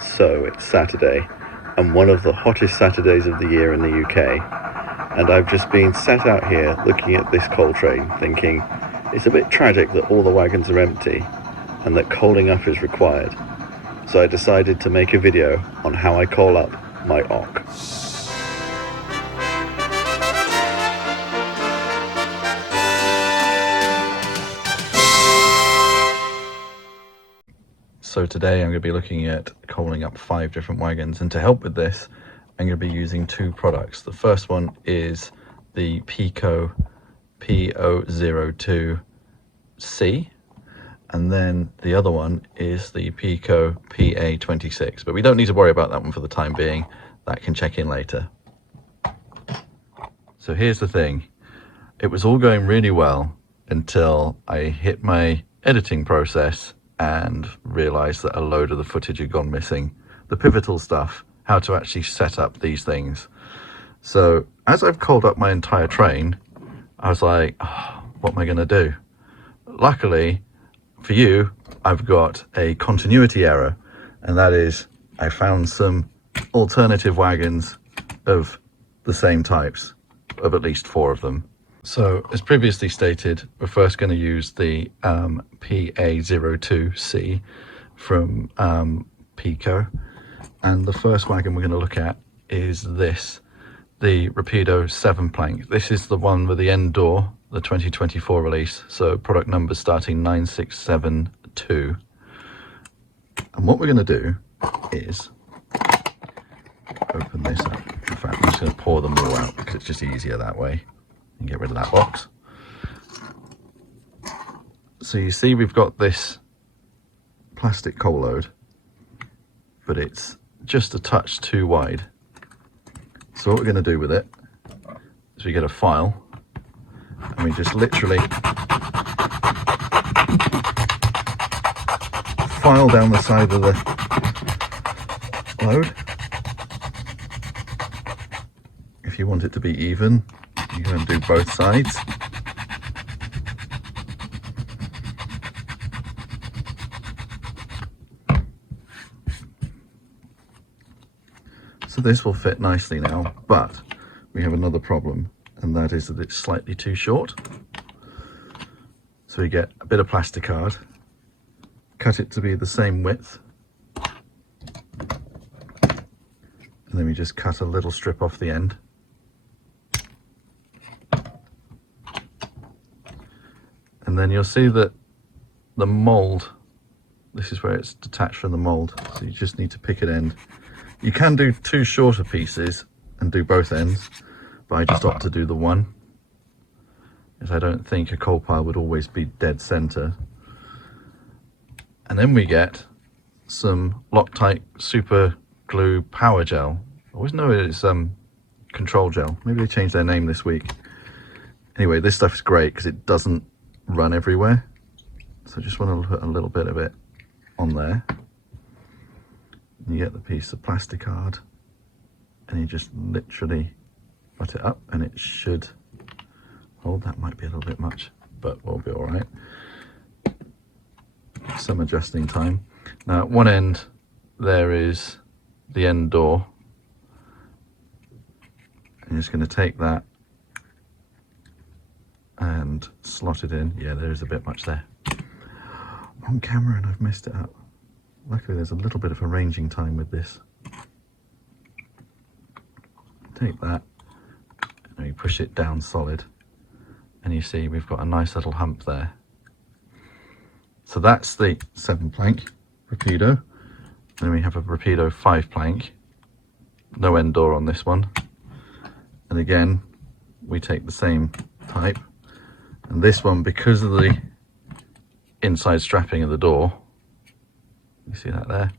So it's Saturday, and one of the hottest Saturdays of the year in the UK, and I've just been sat out here looking at this coal train thinking it's a bit tragic that all the wagons are empty and that coaling up is required. So I decided to make a video on how I coal up my ock. So today I'm going to be looking at coaling up 5 different wagons, and to help with this I'm going to be using 2 products. The first one is the Pico P002C, and then the other one is the Pico PA26, but we don't need to worry about that one for the time being. That can check in later. So here's the thing, it was all going really well until I hit my editing process and realized that a load of the footage had gone missing. The pivotal stuff, how to actually set up these things. So as I've coaled up my entire train, I was like, oh, what am I gonna do? Luckily for you, I've got a continuity error, and that is I found some alternative wagons of the same types, of at least 4 of them. So as previously stated, we're first going to use the PA02C from Pico, and the first wagon we're going to look at is this, the Rapido 7 plank. This is the one with the end door, the 2024 release, so product number starting 9672. And what we're going to do is open this up. In fact, I'm just going to pour them all out because it's just easier that way. And get rid of that box. So you see we've got this plastic coal load, but it's just a touch too wide. So what we're going to do with it is we get a file and we just literally file down the side of the load. If you want it to be even, you can do both sides. So this will fit nicely now, but we have another problem, and that is that it's slightly too short. So we get a bit of plastic card, cut it to be the same width, and then we just cut a little strip off the end. And then you'll see that the mold, this is where it's detached from the mold, so you just need to pick an end. You can do 2 shorter pieces and do both ends, but I just opt to do the one, as I don't think a coal pile would always be dead center. And then we get some Loctite super glue power gel. I always know it's control gel. Maybe they changed their name this week. Anyway, this stuff is great because it doesn't run everywhere, so I just want to put a little bit of it on there. And you get the piece of plastic card and you just literally put it up and it should hold. That might be a little bit much, but we'll be all right. Some adjusting time. Now at one end there is the end door. I'm just going to take that and slot it in. Yeah, there is a bit much there on camera and I've messed it up. Luckily there's a little bit of arranging time with this. Take that and we push it down solid, and you see we've got a nice little hump there. So that's the 7 plank Rapido. Then we have a Rapido 5 plank, no end door on this one, and again we take the same type. And this one, because of the inside strapping of the door, you see that there?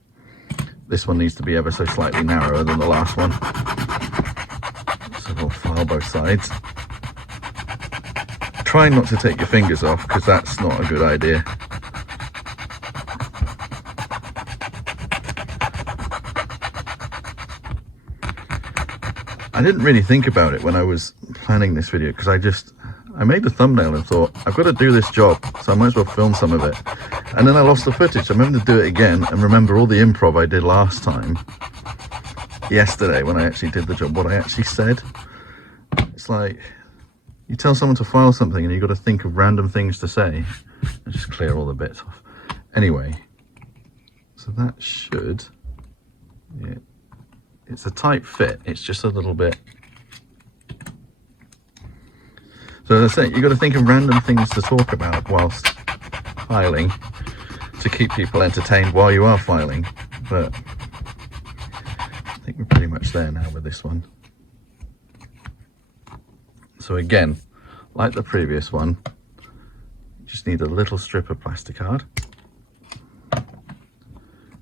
This one needs to be ever so slightly narrower than the last one. So we'll file both sides. Try not to take your fingers off, because that's not a good idea. I didn't really think about it when I was planning this video, because I made the thumbnail and thought, I've got to do this job, so I might as well film some of it. And then I lost the footage. I'm having to do it again and remember all the improv I did last time, yesterday, when I actually did the job, what I actually said. It's like, you tell someone to file something and you've got to think of random things to say and just clear all the bits off. Anyway, so that should, yeah, it's a tight fit. It's just a little bit. So as I say, you've got to think of random things to talk about whilst filing to keep people entertained while you are filing. But I think we're pretty much there now with this one. So again, like the previous one, you just need a little strip of plastic card.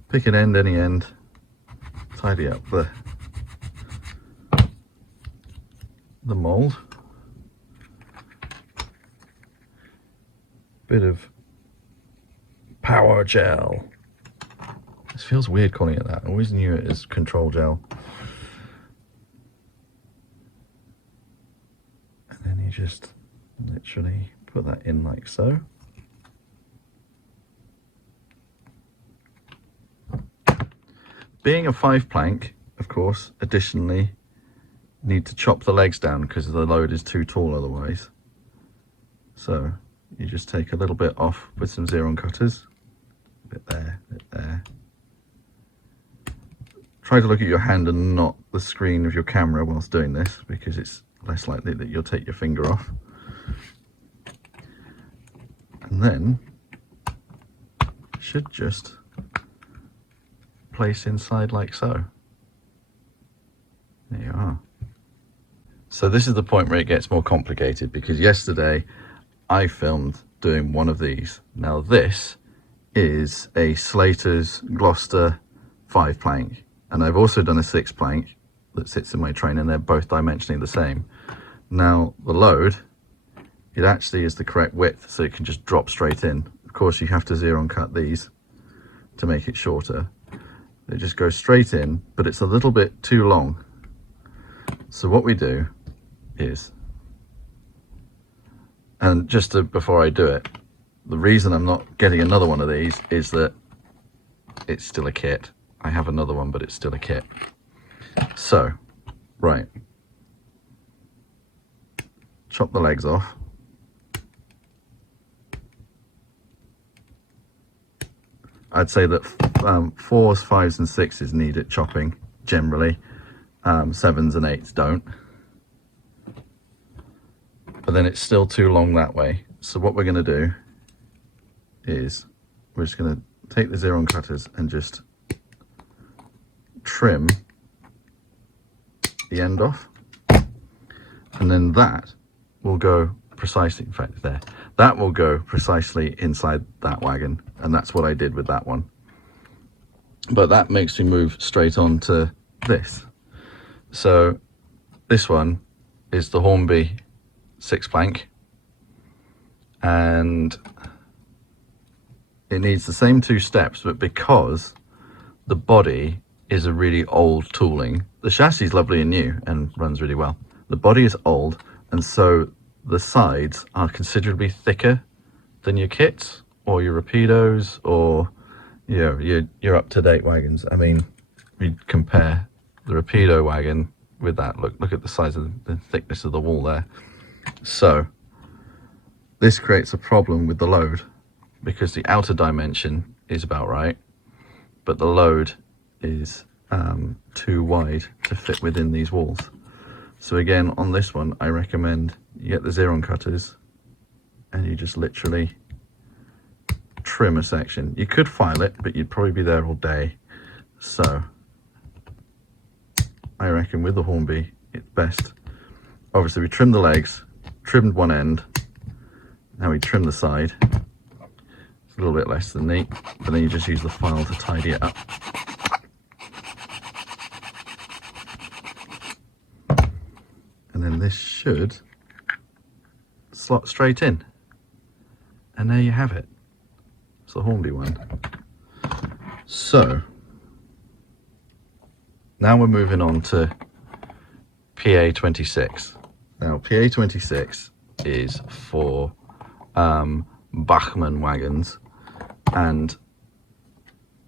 Pick an end, any end, tidy up the mold. Bit of power gel. This feels weird calling it that. I always knew it as control gel. And then you just literally put that in like so. Being a 5 plank, of course, additionally need to chop the legs down because the load is too tall otherwise. So you just take a little bit off with some Xeron cutters. Bit there, bit there. Try to look at your hand and not the screen of your camera whilst doing this, because it's less likely that you'll take your finger off. And then should just place inside like so. There you are. So this is the point where it gets more complicated, because yesterday I filmed doing one of these. Now this is a Slater's Gloucester 5 plank, and I've also done a 6 plank that sits in my train, and they're both dimensionally the same. Now the load, it actually is the correct width, so it can just drop straight in. Of course you have to Xeron cut these to make it shorter. It just goes straight in, but it's a little bit too long. So what we do is, and just before I do it, the reason I'm not getting another one of these is that it's still a kit. I have another one, but it's still a kit. So, right. Chop the legs off. I'd say that 4s, 5s and 6s need it chopping generally. 7s and 8s don't. But then it's still too long that way. So what we're going to do is we're just going to take the Xeron cutters and just trim the end off. And then that will go precisely, in fact there, that will go precisely inside that wagon. And that's what I did with that one. But that makes me move straight on to this. So this one is the Hornby 6 plank, and it needs the same 2 steps, but because the body is a really old tooling, the chassis is lovely and new and runs really well. The body is old, and so the sides are considerably thicker than your kits or your Rapidos or, you know, your up-to-date wagons. I mean, we compare the Rapido wagon with that. Look at the size of the thickness of the wall there. So this creates a problem with the load, because the outer dimension is about right, but the load is too wide to fit within these walls. So again, on this one, I recommend you get the Xeron cutters and you just literally trim a section. You could file it, but you'd probably be there all day. So I reckon with the Hornby, it's best. Obviously we trimmed the legs, trimmed one end, now we trim the side. It's a little bit less than neat, but then you just use the file to tidy it up. And then this should slot straight in. And there you have it. It's the Hornby one. So now we're moving on to PA26. Now PA26 is for Bachman wagons, And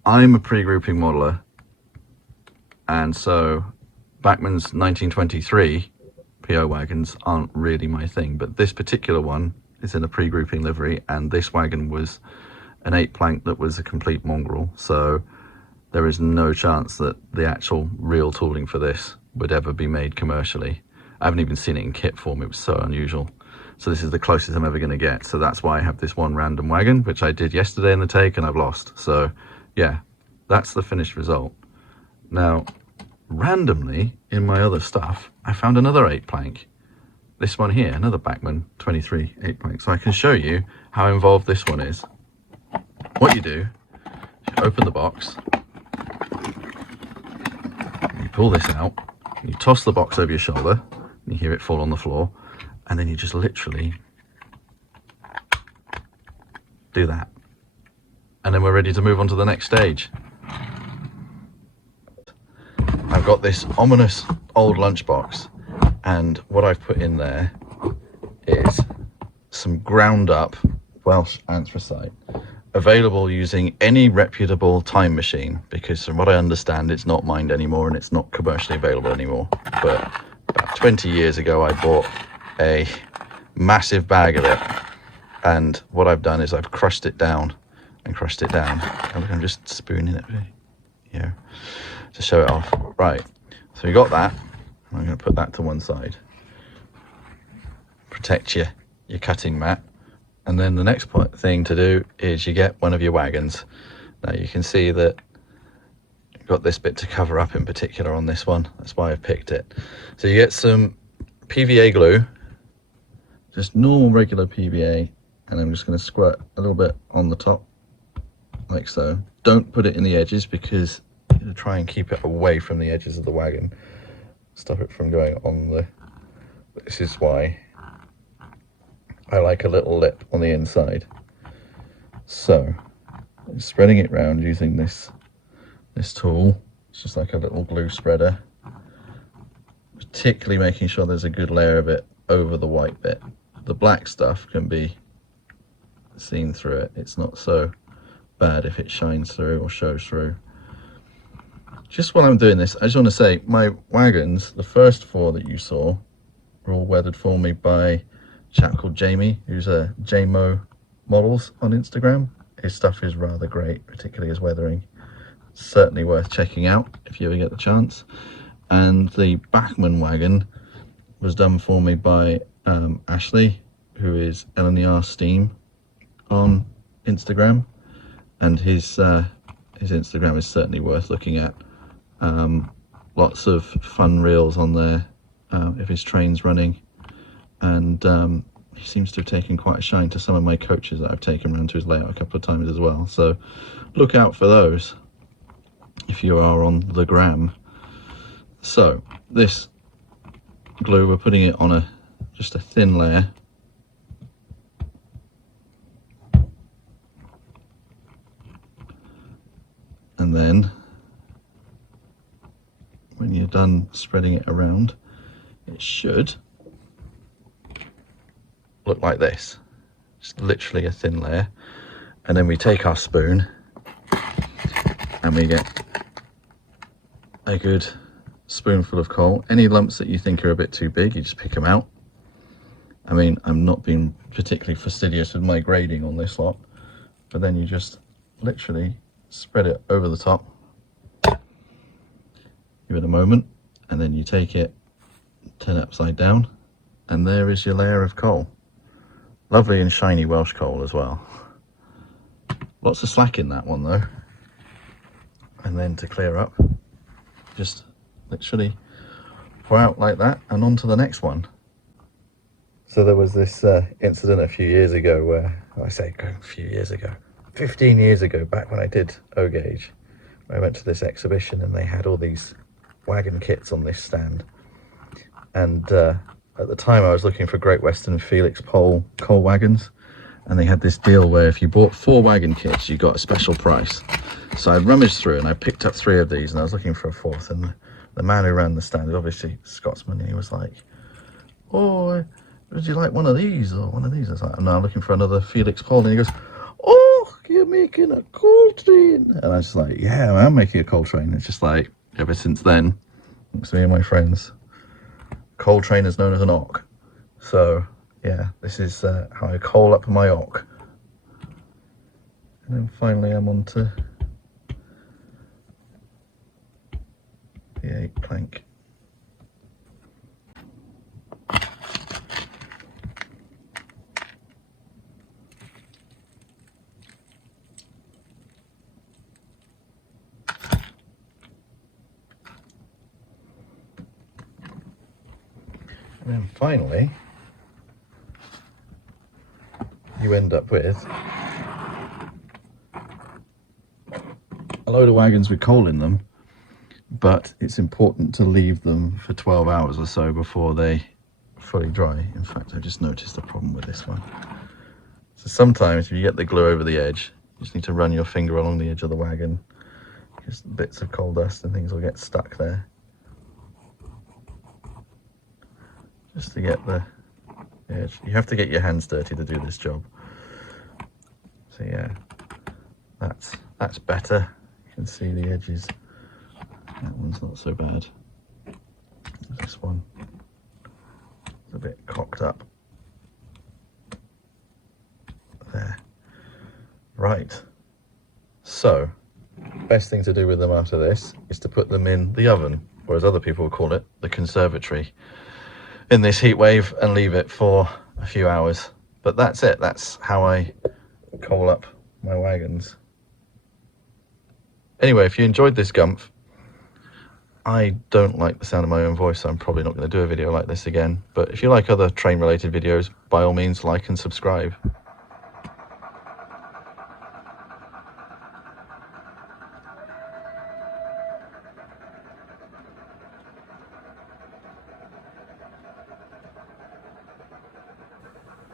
I'm a pre-grouping modeler, and so Bachman's 1923 PO wagons aren't really my thing, but this particular one is in a pre-grouping livery, and this wagon was an 8-plank that was a complete mongrel, so there is no chance that the actual real tooling for this would ever be made commercially. I haven't even seen it in kit form, it was so unusual. So this is the closest I'm ever going to get, so that's why I have this one random wagon, which I did yesterday in the take and I've lost. So yeah, that's the finished result. Now, randomly in my other stuff, I found another 8-plank. This one here, another Bachman 23 8-plank. So I can show you how involved this one is. What you do, you open the box, you pull this out, you toss the box over your shoulder, you hear it fall on the floor, and then you just literally do that. And then we're ready to move on to the next stage. I've got this ominous old lunchbox, and what I've put in there is some ground up Welsh anthracite, available using any reputable time machine, because from what I understand it's not mined anymore and it's not commercially available anymore. But about 20 years ago I bought a massive bag of it, and what I've done is I've crushed it down and crushed it down. I'm just spooning it here to show it off. Right, so we got that. I'm going to put that to one side, protect your cutting mat. And then the next thing to do is you get one of your wagons. Now you can see that you've got this bit to cover up in particular on this one. That's why I've picked it. So you get some PVA glue, just normal regular PVA, and I'm just going to squirt a little bit on the top like so. Don't put it in the edges, because you try and keep it away from the edges of the wagon, stop it from going on the, this is why I like a little lip on the inside. So spreading it round using this tool, it's just like a little glue spreader, particularly making sure there's a good layer of it over the white bit. The black stuff can be seen through it, it's not so bad if it shines through or shows through. Just while I'm doing this, I just want to say my wagons, the first 4 that you saw, were all weathered for me by a chap called Jamie, who's a JMO Models on Instagram. His stuff is rather great, particularly his weathering. Certainly worth checking out if you ever get the chance. And the Bachman wagon was done for me by Ashley, who is LNER Steam on Instagram, and his Instagram is certainly worth looking at. Lots of fun reels on there of his trains running, and he seems to have taken quite a shine to some of my coaches that I've taken around to his layout a couple of times as well. So look out for those if you are on the gram. So this glue, we're putting it on just a thin layer, and then when you're done spreading it around, it should look like this, just literally a thin layer. And then we take our spoon and we get a good spoonful of coal. Any lumps that you think are a bit too big, you just pick them out. I mean, I'm not being particularly fastidious with my grading on this lot, but then you just literally spread it over the top. Give it a moment, and then you take it, turn it upside down, and there is your layer of coal. Lovely and shiny Welsh coal as well. Lots of slack in that one though. And then to clear up, just literally pour out like that and on to the next one. So there was this incident a few years ago where, I say a few years ago, 15 years ago, back when I did O-Gauge, I went to this exhibition and they had all these wagon kits on this stand. And at the time I was looking for Great Western Felix Pole coal wagons, and they had this deal where if you bought 4 wagon kits you got a special price. So I rummaged through and I picked up 3 of these, and I was looking for a 4th, and the man who ran the stand, obviously Scotsman, and he was like, "Oh, would you like one of these or one of these?" I was like, "No, I'm looking for another Felix Pole." And he goes, "Oh, you're making a coal train. And I was like, yeah, I'm making a coal train. It's just like, ever since then, it's me and my friends, coal train is known as an ock. So yeah, this is how I coal up my ock. And then finally I'm on to the 8 plank. And then finally, you end up with a load of wagons with coal in them, but it's important to leave them for 12 hours or so before they fully dry. In fact, I've just noticed a problem with this one. So sometimes if you get the glue over the edge, you just need to run your finger along the edge of the wagon, because bits of coal dust and things will get stuck there. Just to get the edge. You have to get your hands dirty to do this job. So yeah, that's better. You can see the edges. That one's not so bad. This one is a bit cocked up. There. Right. So, best thing to do with them after this is to put them in the oven, or as other people call it, the conservatory, in this heat wave, and leave it for a few hours. But that's it. That's how I coal up my wagons. Anyway, if you enjoyed this gumph, I don't like the sound of my own voice, so I'm probably not going to do a video like this again. But if you like other train related videos, by all means like and subscribe.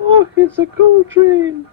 Oh, it's a coal train!